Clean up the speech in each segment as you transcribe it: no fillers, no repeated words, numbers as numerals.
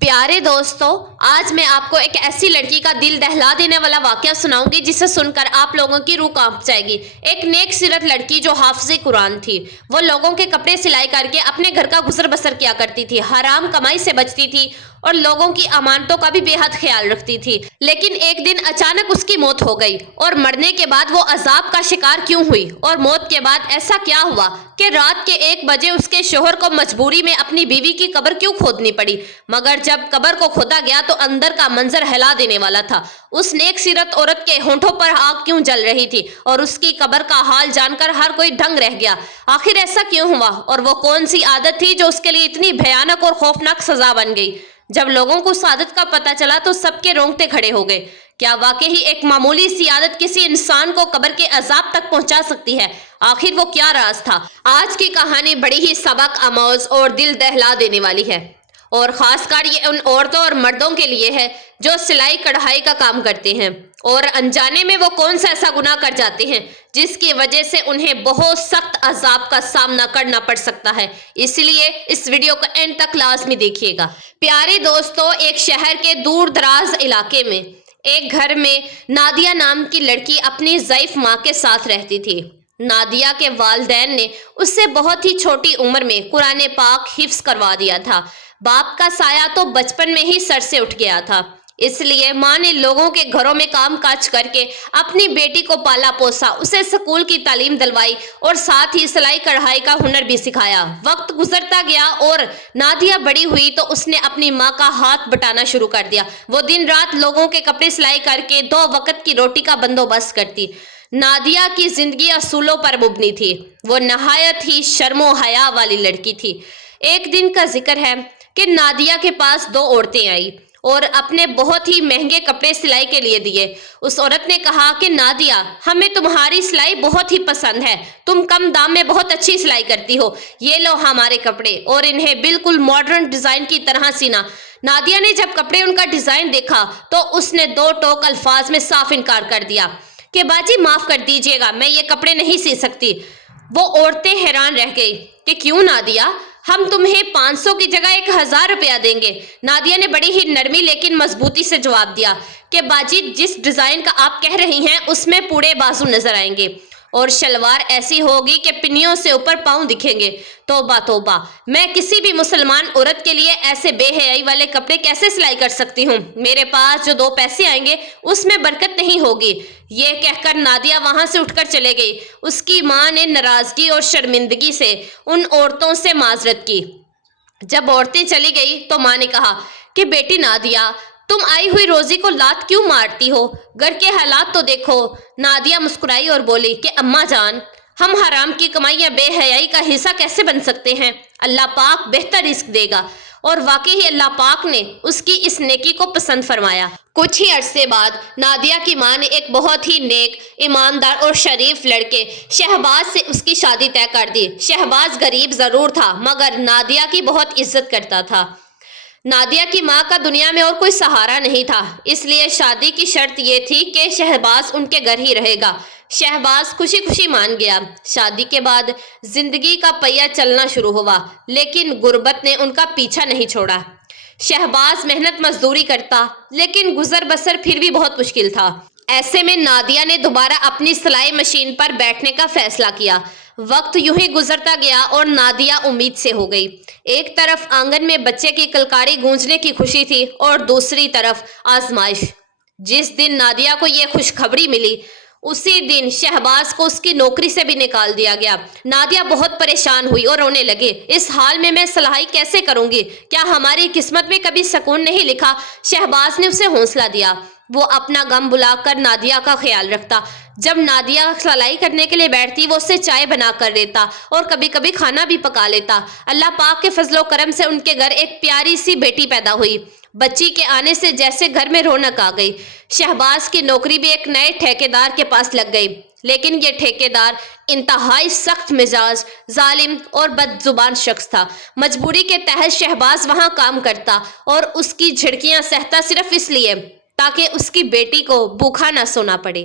प्यारे दोस्तों, आज मैं आपको एक ऐसी लड़की का दिल दहला देने वाला वाकया सुनाऊंगी जिसे सुनकर आप लोगों की रूह कांप जाएगी। एक नेक सीरत लड़की जो हाफिज़े कुरान थी, वो लोगों के कपड़े सिलाई करके अपने घर का गुजर बसर किया करती थी, हराम कमाई से बचती थी और लोगों की अमानतों का भी बेहद ख्याल रखती थी। लेकिन एक दिन अचानक उसकी मौत हो गई और मरने के बाद वो अजाब का शिकार क्यों हुई और मौत के बाद ऐसा क्या हुआ कि रात के 1 बजे उसके शोहर को मजबूरी में अपनी बीवी की कब्र क्यों खोदनी पड़ी। मगर जब कब्र को खोदा गया तो अंदर का मंजर हिला देने वाला था। उस नेक सीरत औरत के होंठों पर आग क्यों जल रही थी और उसकी कब्र का हाल जानकर हर कोई दंग रह गया। आखिर ऐसा क्यों हुआ और वो कौन सी आदत थी जो उसके लिए इतनी भयानक और खौफनाक सजा बन गई। जब लोगों को उस आदत का पता चला तो सबके रोंगटे खड़े हो गए। क्या वाकई ही एक मामूली सी आदत किसी इंसान को कब्र के अजाब तक पहुंचा सकती है? आखिर वो क्या राज था? आज की कहानी बड़ी ही सबक आमोज और दिल दहला देने वाली है और खासकर ये उन औरतों और मर्दों के लिए है जो सिलाई कढ़ाई का काम करते हैं और अनजाने में वो कौन सा ऐसा गुनाह कर जाते हैं जिसकी वजह से उन्हें बहुत सख्त अजाब का सामना करना पड़ सकता है। इसलिए इस वीडियो को एंड तक लाजमी देखिएगा। प्यारे दोस्तों, एक शहर के दूर दराज इलाके में एक घर में नादिया नाम की लड़की अपनी ज़ईफ माँ के साथ रहती थी। नादिया के वालिदैन ने उससे बहुत ही छोटी उम्र में कुरान पाक हिफ्स करवा दिया था। बाप का साया तो बचपन में ही सर से उठ गया था, इसलिए माँ ने लोगों के घरों में काम काज करके अपनी बेटी को पाला पोसा, उसे स्कूल की तालीम दिलवाई और साथ ही सिलाई कढ़ाई का हुनर भी सिखाया। वक्त गुजरता गया और नादिया बड़ी हुई तो उसने अपनी माँ का हाथ बटाना शुरू कर दिया। वो दिन रात लोगों के कपड़े सिलाई करके 2 वक्त की रोटी का बंदोबस्त करती। नादिया की जिंदगी असूलों पर मुबनी थी। वो नहायत ही शर्मो हया वाली लड़की थी। एक दिन का जिक्र है कि नादिया के पास 2 औरतें आई और अपने बहुत ही महंगे कपड़े सिलाई के लिए दिए। उस औरत ने कहा कि नादिया, हमें तुम्हारी सिलाई बहुत ही पसंद है, तुम कम दाम में बहुत अच्छी सिलाई करती हो, ये लो हमारे कपड़े और इन्हें बिल्कुल मॉडर्न डिजाइन की तरह सीना। नादिया ने जब कपड़े उनका डिजाइन देखा तो उसने 2 टोक अल्फाज में साफ इनकार कर दिया कि बाजी माफ कर दीजिएगा, मैं ये कपड़े नहीं सी सकती। वो औरतें हैरान रह गई कि क्यों नादिया, हम तुम्हें 500 की जगह 1000 रुपया देंगे। नादिया ने बड़ी ही नरमी लेकिन मजबूती से जवाब दिया कि बाजी, जिस डिजाइन का आप कह रही हैं उसमें पूरे बाजू नजर आएंगे और शलवार ऐसी होगी कि पिन्नियों से ऊपर पांव दिखेंगे। तौबा तौबा, मैं किसी भी मुसलमान औरत के लिए ऐसे बेहयाई वाले कपड़े कैसे सिलाई कर सकती हूँ? मेरे पास जो 2 पैसे आएंगे उसमें बरकत नहीं होगी। ये कहकर नादिया वहां से उठकर चले गई। उसकी माँ ने नाराजगी और शर्मिंदगी से उन औरतों से माजरत की। जब औरतें चली गई तो माँ ने कहा कि बेटी नादिया, तुम आई हुई रोजी को लात क्यों मारती हो? घर के हालात तो देखो। नादिया मुस्कुराई और बोली कि अम्मा जान, हम हराम की कमाई या बेहयाई का हिस्सा कैसे बन सकते हैं? अल्लाह पाक बेहतर रिस्क देगा। और वाकई ही अल्लाह पाक ने उसकी इस नेकी को पसंद फरमाया। कुछ ही अरसे बाद नादिया की माँ ने एक बहुत ही नेक, ईमानदार और शरीफ लड़के शहबाज से उसकी शादी तय कर दी। शहबाज गरीब ज़रूर था मगर नादिया की बहुत इज्जत करता था। नादिया की माँ का दुनिया में और कोई सहारा नहीं था, इसलिए शादी की शर्त ये थी कि शहबाज उनके घर ही रहेगा। शहबाज खुशी खुशी मान गया। शादी के बाद जिंदगी का पहिया चलना शुरू हुआ, लेकिन गुर्बत ने उनका पीछा नहीं छोड़ा। शहबाज मेहनत मजदूरी करता, लेकिन गुजर बसर फिर भी बहुत मुश्किल था। ऐसे में नादिया ने दोबारा अपनी सिलाई मशीन पर बैठने का फैसला किया। वक्त यूं ही गुजरता गया और नादिया उम्मीद से हो गई। एक तरफ आंगन में बच्चे की कलकारी गूंजने की खुशी थी और दूसरी तरफ आजमाइश। जिस दिन नादिया को यह खुशखबरी मिली उसी दिन शहबाज को उसकी नौकरी से भी निकाल दिया गया। नादिया बहुत परेशान हुई और रोने लगी। इस हाल में मैं सलाही कैसे करूंगी? क्या हमारी किस्मत में कभी सुकून नहीं लिखा? शहबाज ने उसे हौसला दिया। वो अपना गम बुलाकर नादिया का ख्याल रखता। जब नादिया सिलाई करने के लिए बैठती वो उससे चाय बना कर देता और कभी कभी खाना भी पका लेता। अल्लाह पाक के फजलो करम से उनके घर एक प्यारी सी बेटी पैदा हुई। बच्ची के आने से जैसे घर में रौनक आ गई। शहबाज की नौकरी भी एक नए ठेकेदार के पास लग गई, लेकिन ये ठेकेदार इंतहाई सख्त मिजाज, जालिम और बदजुबान शख्स था। मजबूरी के तहत शहबाज वहां काम करता और उसकी झिड़कियां सहता सिर्फ इसलिए ताकि उसकी बेटी को भूखा ना सोना पड़े।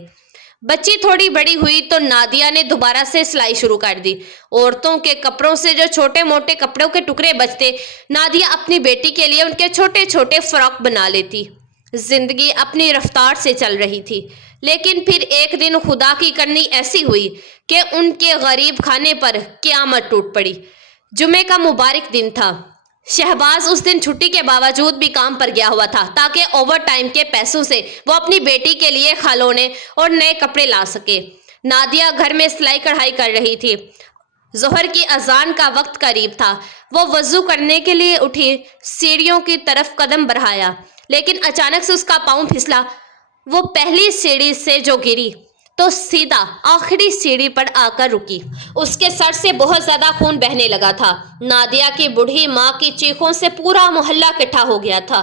बच्ची थोड़ी बड़ी हुई तो नादिया ने दोबारा से सिलाई शुरू कर दी। औरतों के कपड़ों से जो छोटे मोटे कपड़ों के टुकड़े बचते, नादिया अपनी बेटी के लिए उनके छोटे छोटे फ्रॉक बना लेती। जिंदगी अपनी रफ्तार से चल रही थी, लेकिन फिर एक दिन खुदा की करनी ऐसी हुई कि उनके गरीब खाने पर क़यामत टूट पड़ी। जुमे का मुबारक दिन था। शहबाज उस दिन छुट्टी के बावजूद भी काम पर गया हुआ था ताकि ओवर टाइम के पैसों से वो अपनी बेटी के लिए खिलौने और नए कपड़े ला सके। नादिया घर में सिलाई कढ़ाई कर रही थी। ज़ोहर की अजान का वक्त करीब था। वो वज़ू करने के लिए उठी, सीढ़ियों की तरफ कदम बढ़ाया, लेकिन अचानक से उसका पाँव फिसला। वो पहली सीढ़ी से जो गिरी तो सीधा आखिरी सीढ़ी पर आकर रुकी। उसके सर से बहुत ज्यादा खून बहने लगा था। नादिया की बूढ़ी माँ की चीखों से पूरा मोहल्ला इकट्ठा हो गया था।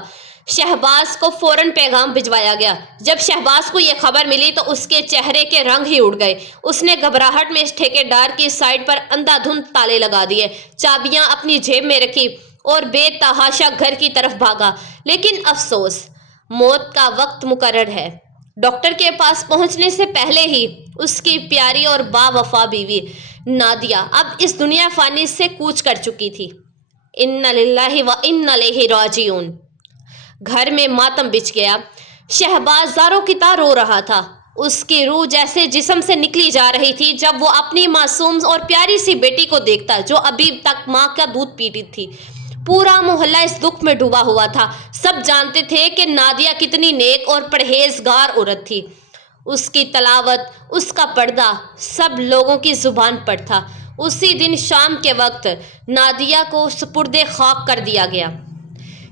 शहबाज को फौरन पैगाम भिजवाया गया। जब शहबाज को यह खबर मिली तो उसके चेहरे के रंग ही उड़ गए। उसने घबराहट में ठेकेदार की साइड पर अंधाधुंध ताले लगा दिए, चाबियां अपनी जेब में रखी और बेतहाशा घर की तरफ भागा। लेकिन अफसोस, मौत का वक्त मुकर्रर है। डॉक्टर के पास पहुंचने से पहले ही उसकी प्यारी और बावफा बीवी नादिया अब इस दुनिया फानी से कूच कर चुकी थी। इन्ना लिल्लाहि व इन्ना इलैहि राजिऊन। घर में मातम बिछ गया। शहबाज ज़ारों की तरह रो रहा था। उसकी रूह जैसे जिस्म से निकली जा रही थी जब वो अपनी मासूम और प्यारी सी बेटी को देखता जो अभी तक माँ का दूध पीती थी। पूरा मोहल्ला इस दुख में डूबा हुआ था। सब जानते थे कि नादिया कितनी नेक और परहेजगार औरत थी। उसकी तलावत, उसका पर्दा सब लोगों की जुबान पर था। उसी दिन शाम के वक्त नादिया को सुपुर्दे खाक कर दिया गया।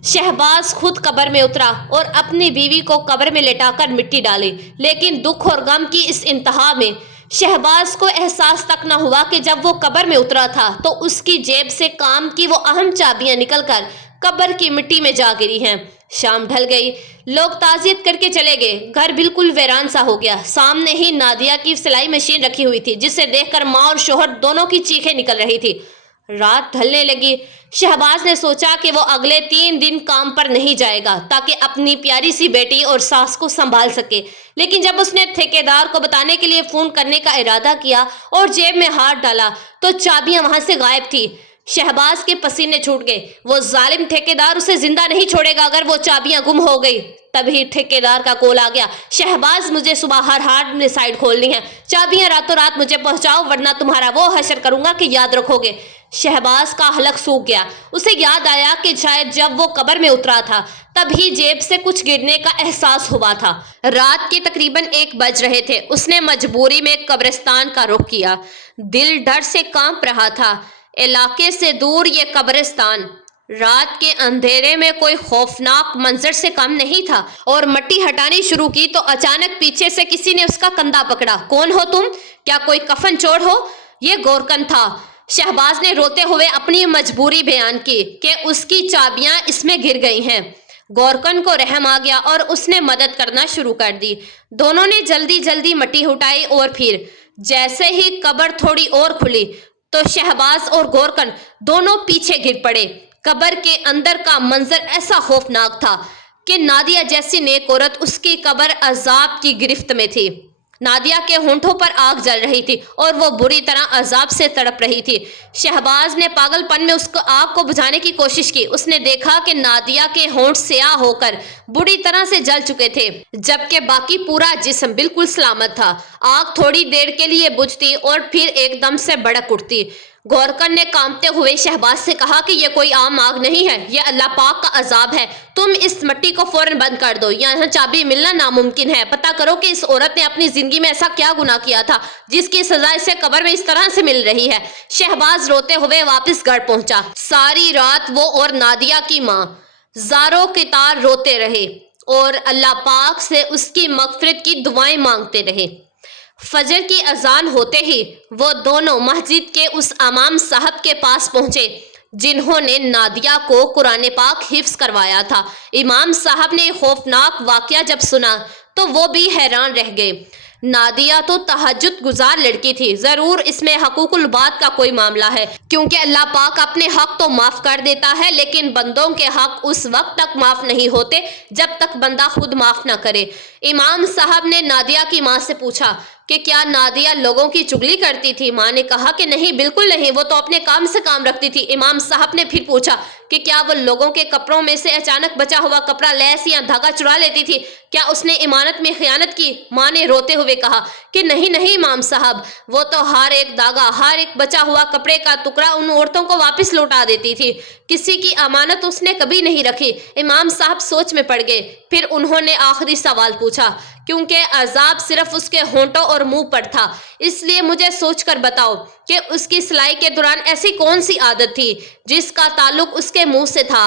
शहबाज खुद कब्र में उतरा और अपनी बीवी को कब्र में लेटाकर मिट्टी डाली। लेकिन दुख और गम की इस इंतहा में शहबाज को एहसास तक न हुआ कि जब वो कब्र में उतरा था तो उसकी जेब से काम की वो अहम चाबियां निकलकर कब्र की मिट्टी में जा गिरी हैं। शाम ढल गई। लोग ताज़ियत करके चले गए। घर बिल्कुल वीरान सा हो गया। सामने ही नादिया की सिलाई मशीन रखी हुई थी, जिसे देखकर माँ और शोहर दोनों की चीखें निकल रही थी। रात ढलने लगी। शहबाज ने सोचा कि वो अगले 3 दिन काम पर नहीं जाएगा ताकि अपनी प्यारी सी बेटी और सास को संभाल सके। लेकिन जब उसने ठेकेदार को बताने के लिए फोन करने का इरादा किया और जेब में हाथ डाला तो चाबियां वहां से गायब थी। शहबाज के पसीने छूट गए। वो जालिम ठेकेदार उसे जिंदा नहीं छोड़ेगा अगर वो चाबियां गुम हो गई। तभी ठेकेदार का कॉल आ गया। शहबाज, मुझे सुबह हर हाट में साइड खोलनी है। चाबियां रातों रात मुझे पहुंचाओ, वरना तुम्हारा वो हशर करूंगा कि याद रखोगे। शहबाज का हलक सूख गया। उसे याद आया कि शायद जब वो कब्र में उतरा था तभी जेब से कुछ गिरने का एहसास हुआ था। रात के तकरीबन 1 बज रहे थे। उसने मजबूरी में कब्रिस्तान का रुख किया। दिल डर से कांप रहा था। इलाके से दूर ये कब्रिस्तान रात के अंधेरे में कोई खौफनाक मंजर से कम नहीं था। और मिट्टी हटानी शुरू की तो अचानक पीछे से किसी ने उसका कंधा पकड़ा। कौन हो तुम? क्या कोई कफन चोर हो? ये गोरकन था। शहबाज ने रोते हुए अपनी मजबूरी बयान की कि उसकी चाबियां इसमें गिर गई हैं। गोरकन को रहम आ गया और उसने मदद करना शुरू कर दी। दोनों ने जल्दी जल्दी मिट्टी उठाई और फिर जैसे ही कब्र थोड़ी और खुली तो शहबाज और गोरकन दोनों पीछे गिर पड़े। कब्र के अंदर का मंजर ऐसा खौफनाक था कि नादिया जैसी नेक औरत उसकी कब्र अजाब की गिरफ्त में थी। नादिया के होंठों पर आग जल रही थी और वो बुरी तरह अजाब से तड़प रही थी। शहबाज ने पागलपन में उसको आग को बुझाने की कोशिश की। उसने देखा कि नादिया के होंठ स्याह होकर बुरी तरह से जल चुके थे, जबकि बाकी पूरा जिस्म बिल्कुल सलामत था। आग थोड़ी देर के लिए बुझती और फिर एकदम से भड़क उठती। गोरकन ने कांपते हुए शहबाज से कहा कि यह कोई आम आग नहीं है, यह अल्लाह पाक का अजाब है। तुम इस मिट्टी को फौरन बंद कर दो। यहाँ चाबी मिलना नामुमकिन है। पता करो कि इस औरत ने अपनी जिंदगी में ऐसा क्या गुनाह किया था जिसकी सजा इसे कब्र में इस तरह से मिल रही है। शहबाज रोते हुए वापस घर पहुंचा। सारी रात वो और नादिया की माँ ज़ारों की तार रोते रहे और अल्लाह पाक से उसकी मगफिरत की दुआएं मांगते रहे। फजर की अजान होते ही वो दोनों मस्जिद के उस इमाम साहब के पास पहुंचे जिन्होंने नादिया को कुरान पाक हिफ्स करवाया था। इमाम साहब ने खौफनाक वाकया जब सुना तो वो भी हैरान रह गए। नादिया तो तहज्जुद गुजार लड़की थी। जरूर इसमें हकूकुल बात का कोई मामला है, क्योंकि अल्लाह पाक अपने हक तो माफ कर देता है, लेकिन बंदों के हक उस वक्त तक माफ नहीं होते जब तक बंदा खुद माफ ना करे। इमाम साहब ने नादिया की माँ से पूछा, کہ کیا نادیہ لوگوں کی چگلی کرتی تھی؟ ماں نے کہا کہ نہیں، بالکل نہیں، وہ تو اپنے کام سے کام رکھتی تھی۔ امام صاحب نے پھر پوچھا کہ کیا وہ لوگوں کے کپڑوں میں سے اچانک بچا ہوا کپڑا، لیس یا دھاگا چرا لیتی تھی؟ کیا اس نے امانت میں خیانت کی؟ ماں نے روتے ہوئے کہا کہ نہیں نہیں امام صاحب، وہ تو ہر ایک دھاگا، ہر ایک بچا ہوا کپڑے کا ٹکڑا ان عورتوں کو واپس لوٹا دیتی تھی۔ کسی کی امانت اس نے کبھی نہیں رکھی۔ امام صاحب سوچ میں پڑ گئے۔ پھر انہوں نے آخری سوال پوچھا، کیونکہ عذاب صرف اس کے ہونٹوں اور منہ پر تھا، اس لیے مجھے سوچ کر بتاؤ کہ اس کی سلائی کے دوران ایسی کون سی عادت تھی جس کا تعلق اس کے منہ سے تھا؟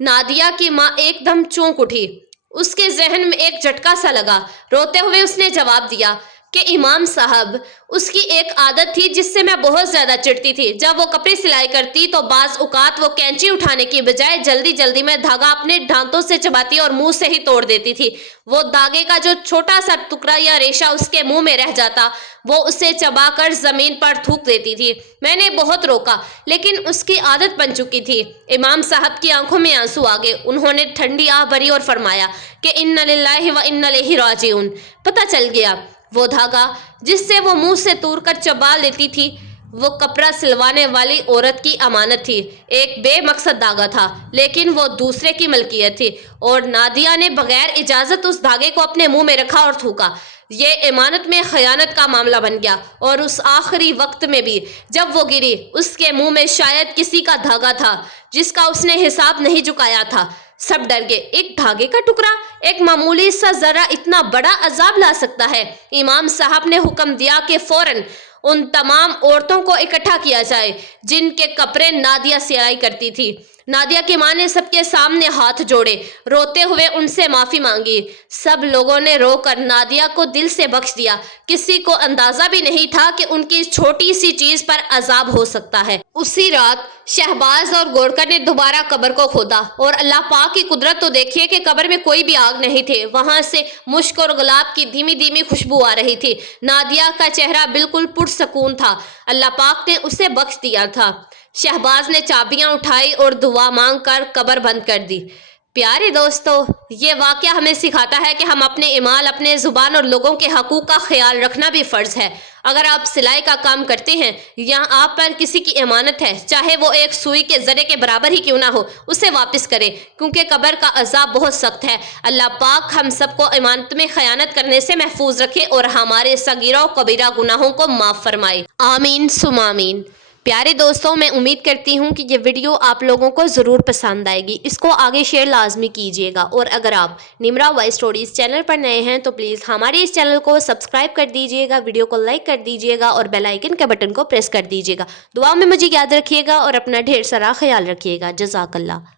نادیہ کی ماں ایک دم چونک اٹھی۔ اس کے ذہن میں ایک جھٹکا سا لگا۔ روتے ہوئے اس نے جواب دیا کہ امام صاحب، اس کی ایک عادت تھی جس سے میں بہت زیادہ چڑھتی تھی۔ جب وہ کپڑے سلائی کرتی تو بعض اوقات وہ کینچی اٹھانے کی بجائے جلدی جلدی میں دھاگا اپنے دانتوں سے چباتی اور منہ سے ہی توڑ دیتی تھی۔ وہ دھاگے کا جو چھوٹا سا ٹکڑا یا ریشہ اس کے منہ میں رہ جاتا، وہ اسے چبا کر زمین پر تھوک دیتی تھی۔ میں نے بہت روکا، لیکن اس کی عادت بن چکی تھی۔ امام صاحب کی آنکھوں میں آنسو آ گئے۔ انہوں نے ٹھنڈی آہ بھری اور فرمایا کہ انا للہ و انا الیہ راجعون۔ پتہ چل گیا، وہ دھاگا جس سے وہ منہ سے توڑ کر چبا لیتی تھی، وہ کپڑا سلوانے والی عورت کی امانت تھی۔ ایک بے مقصد دھاگا تھا، لیکن وہ دوسرے کی ملکیت تھی، اور نادیہ نے بغیر اجازت اس دھاگے کو اپنے منہ میں رکھا اور تھوکا۔ یہ امانت میں خیانت کا معاملہ بن گیا، اور اس آخری وقت میں بھی جب وہ گری، اس کے منہ میں شاید کسی کا دھاگا تھا جس کا اس نے حساب نہیں چکایا تھا۔ سب ڈر گئے۔ ایک دھاگے کا ٹکڑا، ایک معمولی سا ذرہ اتنا بڑا عذاب لا سکتا ہے۔ امام صاحب نے حکم دیا کہ فوراً ان تمام عورتوں کو اکٹھا کیا جائے جن کے کپڑے نادیہ سلائی کرتی تھی۔ نادیہ کی ماں نے سب کے سامنے ہاتھ جوڑے، روتے ہوئے ان سے معافی مانگی۔ سب لوگوں نے رو کر نادیہ کو دل سے بخش دیا۔ کسی کو اندازہ بھی نہیں تھا کہ ان کی چھوٹی سی چیز پر عذاب ہو سکتا ہے۔ اسی رات شہباز اور گورکر نے دوبارہ قبر کو کھودا، اور اللہ پاک کی قدرت تو دیکھیے کہ قبر میں کوئی بھی آگ نہیں تھی۔ وہاں سے مشک اور گلاب کی دھیمی دھیمی خوشبو آ رہی تھی۔ نادیہ کا چہرہ بالکل پرسکون تھا۔ اللہ پاک نے اسے بخش دیا تھا۔ شہباز نے چابیاں اٹھائی اور دعا مانگ کر قبر بند کر دی۔ پیارے دوستو، یہ واقعہ ہمیں سکھاتا ہے کہ ہم اپنے اعمال، اپنے زبان اور لوگوں کے حقوق کا خیال رکھنا بھی فرض ہے۔ اگر آپ سلائی کا کام کرتے ہیں یا آپ پر کسی کی امانت ہے، چاہے وہ ایک سوئی کے ذرے کے برابر ہی کیوں نہ ہو، اسے واپس کریں، کیونکہ قبر کا عذاب بہت سخت ہے۔ اللہ پاک ہم سب کو امانت میں خیانت کرنے سے محفوظ رکھے اور ہمارے صغیرہ و کبیرہ گناہوں کو معاف فرمائے۔ آمین ثم آمین۔ پیارے دوستوں، میں امید کرتی ہوں کہ یہ ویڈیو آپ لوگوں کو ضرور پسند آئے گی۔ اس کو آگے شیئر لازمی کیجیے گا، اور اگر آپ نمرا وائس اسٹوریز چینل پر نئے ہیں تو پلیز ہمارے اس چینل کو سبسکرائب کر دیجیے گا، ویڈیو کو لائک کر دیجیے گا اور بیل آئیکن کے بٹن کو پریس کر دیجیے گا۔ دعا میں مجھے یاد رکھیے گا اور اپنا ڈھیر سارا خیال رکھیے گا۔ جزاک اللہ۔